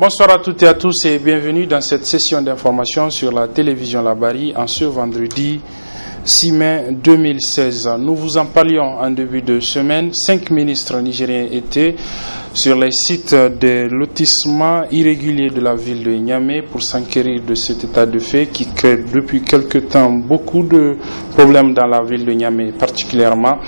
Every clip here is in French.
Bonsoir à toutes et à tous et bienvenue dans cette session d'information sur la télévision Labari en ce vendredi 6 mai 2016. Nous vous en parlions en début de semaine. 5 ministres nigériens étaient sur les sites des lotissements irréguliers de la ville de Niamey pour s'enquérir de cet état de fait qui crée depuis quelque temps beaucoup de problèmes dans la ville de Niamey particulièrement.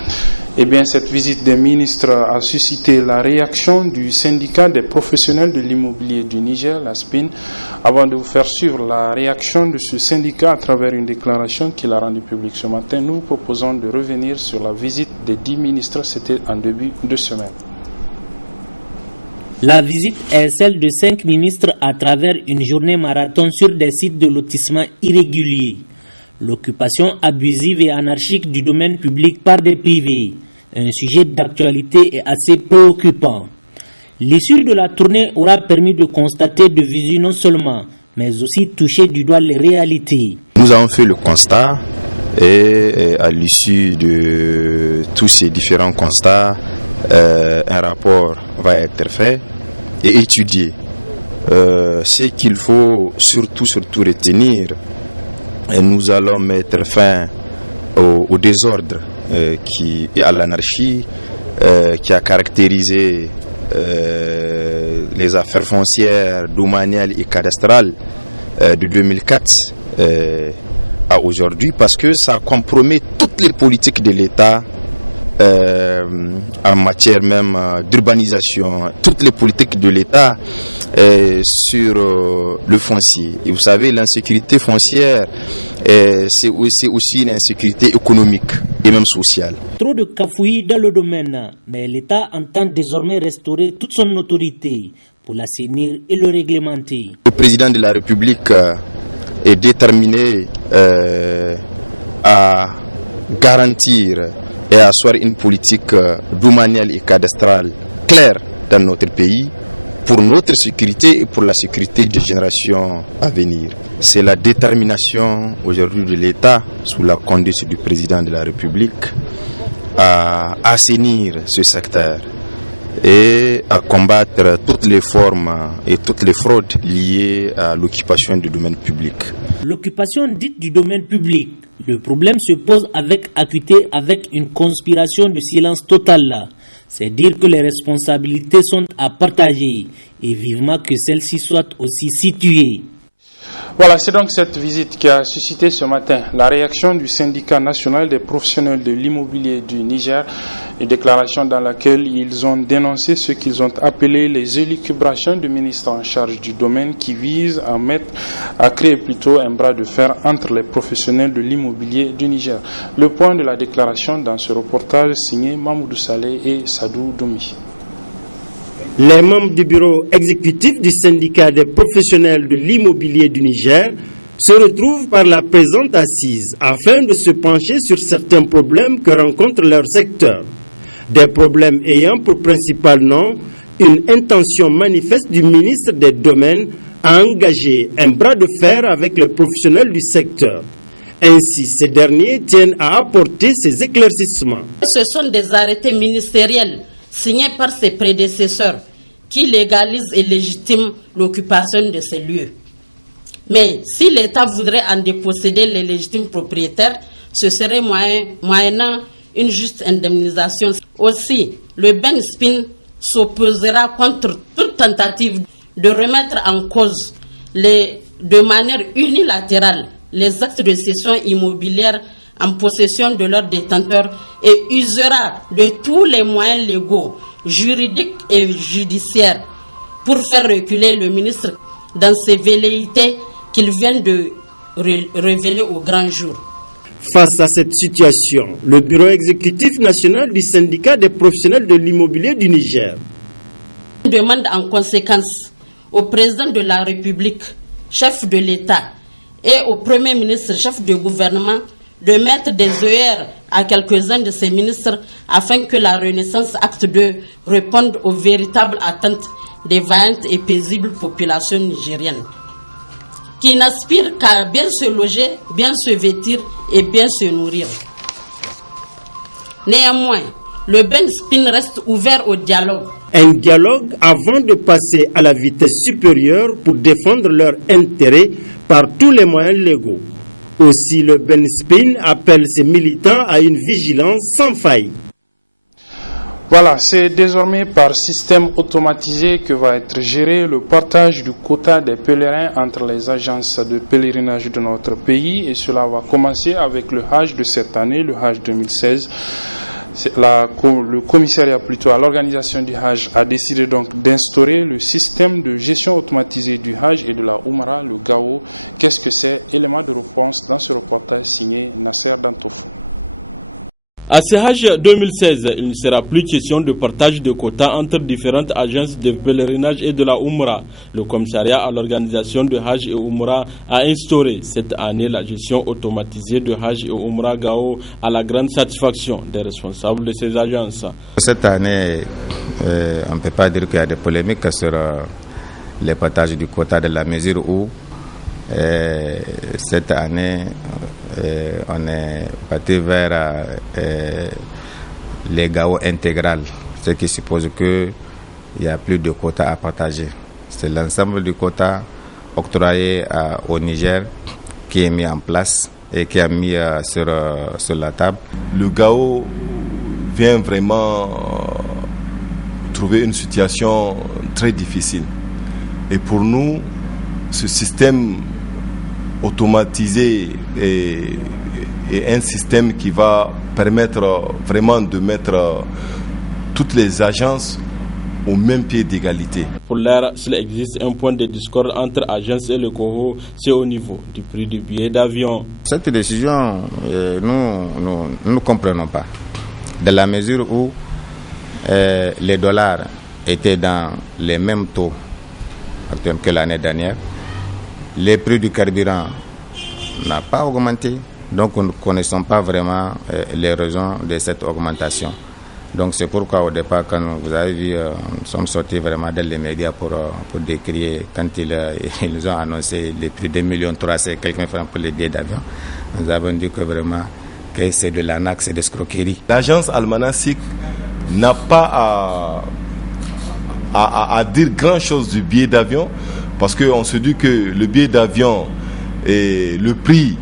Eh bien, cette visite des ministres a suscité la réaction du syndicat des professionnels de l'immobilier du Niger, la SPIN. Avant de vous faire suivre la réaction de ce syndicat à travers une déclaration qu'il a rendue publique ce matin, nous vous proposons de revenir sur la visite des 10 ministres, c'était en début de semaine. La visite est celle de 5 ministres à travers une journée marathon sur des sites de lotissement irréguliers. L'occupation abusive et anarchique du domaine public par des privés, un sujet d'actualité et assez préoccupant. L'issue de la tournée aura permis de constater de visu non seulement, mais aussi toucher du doigt les réalités. Nous avons fait le constat et à l'issue de tous ces différents constats, un rapport va être fait et étudié. Ce qu'il faut surtout retenir, et nous allons mettre fin au désordre et à l'anarchie qui a caractérisé les affaires foncières, domaniales et cadastrales de 2004 à aujourd'hui, parce que ça compromet toutes les politiques de l'État en matière même d'urbanisation, toutes les politiques de l'État sur le foncier. Et vous savez, l'insécurité foncière, c'est aussi une insécurité économique et même sociale. Trop de cafouillis dans le domaine, mais l'État entend désormais restaurer toute son autorité pour l'assainir et le réglementer. Le président de la République est déterminé à garantir et à asseoir une politique domaniale et cadastrale claire dans notre pays pour notre sécurité et pour la sécurité des générations à venir. C'est la détermination aujourd'hui de l'État, sous la conduite du président de la République, à assainir ce secteur et à combattre toutes les formes et toutes les fraudes liées à l'occupation du domaine public. L'occupation dite du domaine public, le problème se pose avec acuité avec une conspiration de silence total. C'est dire que les responsabilités sont à partager et vivement que celles-ci soient aussi situées. Voilà, c'est donc cette visite qui a suscité ce matin la réaction du syndicat national des professionnels de l'immobilier du Niger, une déclaration dans laquelle ils ont dénoncé ce qu'ils ont appelé les élucubrations du ministre en charge du domaine qui visent à créer plutôt un bras de fer entre les professionnels de l'immobilier du Niger. Le point de la déclaration dans ce reportage signé Mamoudou Saleh et Sadou Doumi. Les membres du bureau exécutif du syndicat des professionnels de l'immobilier du Niger se retrouvent par la présente assise afin de se pencher sur certains problèmes que rencontre leur secteur. Des problèmes ayant pour principal nom une intention manifeste du ministre des Domaines à engager un bras de fer avec les professionnels du secteur. Ainsi, ces derniers tiennent à apporter ces éclaircissements. Ce sont des arrêtés ministériels signés par ses prédécesseurs qui légalisent et légitiment l'occupation de ces lieux. Mais si l'État voudrait en déposséder les légitimes propriétaires, ce serait moyennant une juste indemnisation. Aussi, le Ben Spin s'opposera contre toute tentative de remettre en cause de manière unilatérale les actes de cession immobilière en possession de leurs détenteurs et usera de tous les moyens légaux, juridiques et judiciaires pour faire reculer le ministre dans ses velléités qu'il vient de révéler au grand jour. Face à cette situation, le bureau exécutif national du syndicat des professionnels de l'immobilier du Niger demande en conséquence au président de la République, chef de l'État, et au Premier ministre, chef de gouvernement, de mettre des œillères à quelques-uns de ces ministres afin que la Renaissance Acte 2 réponde aux véritables attentes des vaillantes et paisibles populations nigériennes qui n'aspirent qu'à bien se loger, bien se vêtir et bien se nourrir. Néanmoins, le Ben Spin reste ouvert au dialogue. Un dialogue avant de passer à la vitesse supérieure pour défendre leurs intérêts par tous les moyens légaux. Aussi, le Ben Spin appelle ses militants à une vigilance sans faille. Voilà, c'est désormais par système automatisé que va être géré le partage du quota des pèlerins entre les agences de pèlerinage de notre pays, et cela va commencer avec le Hajj de cette année, le Hajj 2016. Le commissariat plutôt à l'organisation du Hajj a décidé donc d'instaurer le système de gestion automatisée du Hajj et de la Oumra, le GAO. Qu'est-ce que c'est? Élément de réponse dans ce reportage signé Nasser Dantoufou. À ce Hajj 2016, il ne sera plus question de partage de quotas entre différentes agences de pèlerinage et de la Oumra. Le commissariat à l'organisation de Hajj et Oumra a instauré cette année la gestion automatisée de Hajj et Oumra GAO à la grande satisfaction des responsables de ces agences. Cette année, on ne peut pas dire qu'il y a des polémiques sur les partages du quota, de la mesure où cette année on est parti vers les GAO intégrales, ce qui suppose qu'il n'y a plus de quotas à partager. C'est l'ensemble du quota octroyé au Niger qui est mis en place et qui a mis sur la table. Le GAO vient vraiment trouver une situation très difficile. Et pour nous, ce système automatisé est un système qui va permettre vraiment de mettre toutes les agences au même pied d'égalité. Pour l'heure, s'il existe un point de discorde entre agences et le COHO, c'est au niveau du prix du billet d'avion. Cette décision, nous ne comprenons pas. Dans la mesure où les dollars étaient dans les mêmes taux que l'année dernière, les prix du carburant n'ont pas augmenté, donc nous ne connaissons pas vraiment les raisons de cette augmentation. Donc c'est pourquoi au départ, quand vous avez vu, nous sommes sortis vraiment dans les médias pour décrire quand ils ont annoncé les prix de 2 300 000 quelques francs pour les billets d'avion. Nous avons dit que vraiment que c'est de l'arnaque, c'est de l'escroquerie. L'agence Almanasik n'a pas à dire grand-chose du billet d'avion, parce qu'on se dit que le billet d'avion, le prix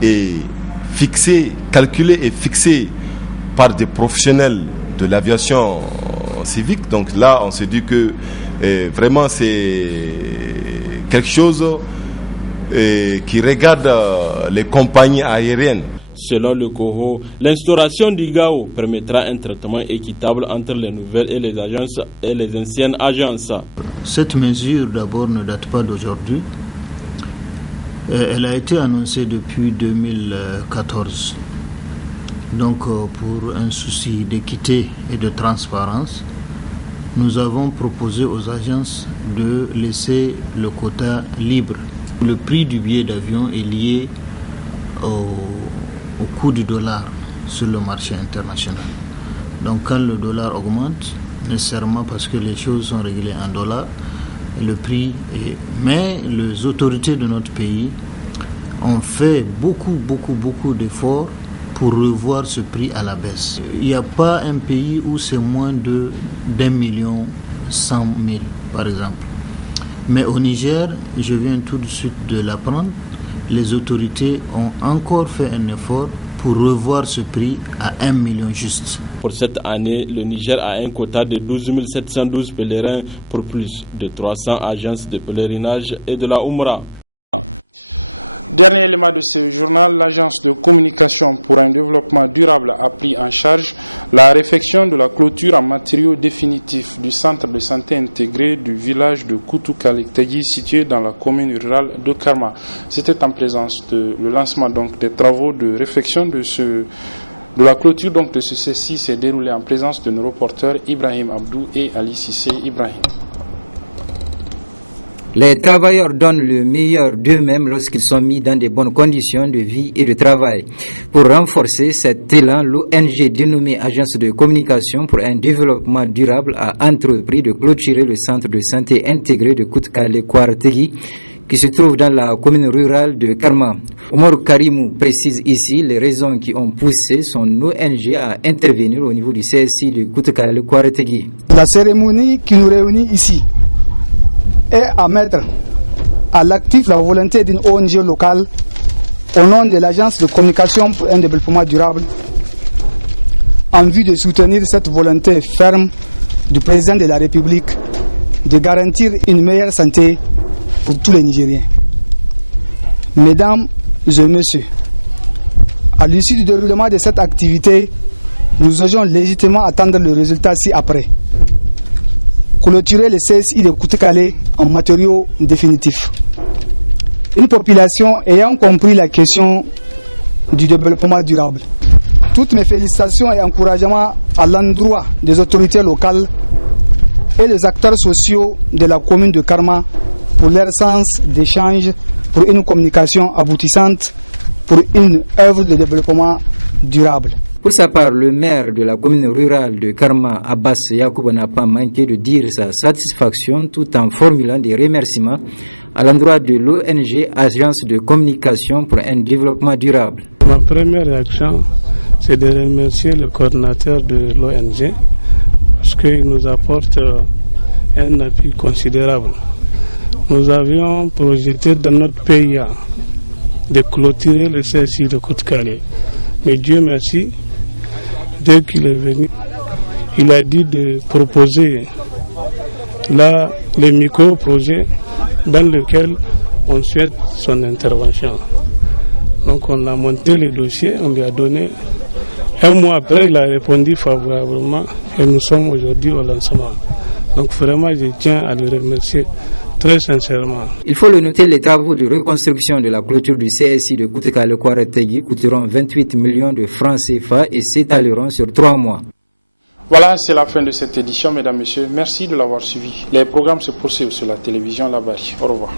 est fixé, calculé et fixé par des professionnels de l'aviation civique. Donc là, on se dit que vraiment c'est quelque chose qui regarde les compagnies aériennes. Selon le COHO, l'instauration du GAO permettra un traitement équitable entre les nouvelles et les agences et les anciennes agences. Cette mesure d'abord ne date pas d'aujourd'hui. Elle a été annoncée depuis 2014. Donc pour un souci d'équité et de transparence, nous avons proposé aux agences de laisser le quota libre. Le prix du billet d'avion est lié au coût du dollar sur le marché international. Donc quand le dollar augmente, nécessairement parce que les choses sont réglées en dollars, le prix est... Mais les autorités de notre pays ont fait beaucoup d'efforts pour revoir ce prix à la baisse. Il n'y a pas un pays où c'est moins de 1,1 million, par exemple. Mais au Niger, je viens tout de suite de l'apprendre, les autorités ont encore fait un effort pour revoir ce prix à 1 million juste. Pour cette année, le Niger a un quota de 12 712 pèlerins pour plus de 300 agences de pèlerinage et de la Oumra. Dernier élément de ce journal, l'agence de communication pour un développement durable a pris en charge la réfection de la clôture en matériaux définitifs du centre de santé intégré du village de Koutou-Kalekteji situé dans la commune rurale de Karma. C'était en présence de le lancement donc des travaux de réfection de la clôture donc de ce CECI s'est déroulé en présence de nos reporters Ibrahim Abdou et Ali Sissé Ibrahim. Les travailleurs donnent le meilleur d'eux-mêmes lorsqu'ils sont mis dans de bonnes conditions de vie et de travail. Pour renforcer cet élan, l'ONG dénommée Agence de communication pour un développement durable a entrepris de clôturer le centre de santé intégré de Koutkale-Kouartegui qui se trouve dans la commune rurale de Karma. Omar Karimou précise ici les raisons qui ont poussé son ONG à intervenir au niveau du CSI de Koutekale-Kouaretegi. La cérémonie qui nous réunit ici est à mettre à l'actif la volonté d'une ONG locale au nom de l'Agence de communication pour un développement durable en vue de soutenir cette volonté ferme du président de la République de garantir une meilleure santé pour tous les Nigériens. Mesdames et messieurs, à l'issue du déroulement de cette activité, nous osons légitimement attendre le résultat ci-après. Clôturer le CSI de Koutekale en matériaux définitifs. Une population ayant compris la question du développement durable. Toutes mes félicitations et encouragements à l'endroit des autorités locales et les acteurs sociaux de la commune de Karma pour leur sens d'échange pour une communication aboutissante pour une œuvre de développement durable. Pour sa part, le maire de la commune rurale de Karma, Abbas Yacoub, n'a pas manqué de dire sa satisfaction tout en formulant des remerciements à l'endroit de l'ONG Agence de communication pour un développement durable. Ma première réaction, c'est de remercier le coordinateur de l'ONG parce qu'il nous apporte un appui considérable. Nous avions projeté dans notre pays de clôturer le CSI de Koutekale. Mais Dieu merci, dès qu'il est venu, il a dit de proposer là les micro-projets dans lesquels on souhaite son intervention. Donc on a monté le dossier, on lui a donné. Un mois après, il a répondu favorablement et nous sommes aujourd'hui au lancement. Donc vraiment, je tiens à le remercier très sincèrement. Il faut le noter, les travaux de reconstruction de la clôture du CSI de Koutekale-Kouaretegi coûteront 28 millions de francs CFA et s'étaleront sur 3 mois. Voilà, c'est la fin de cette édition, mesdames et messieurs. Merci de l'avoir suivi. Les programmes se poursuivent sur la télévision La Bari. Au revoir.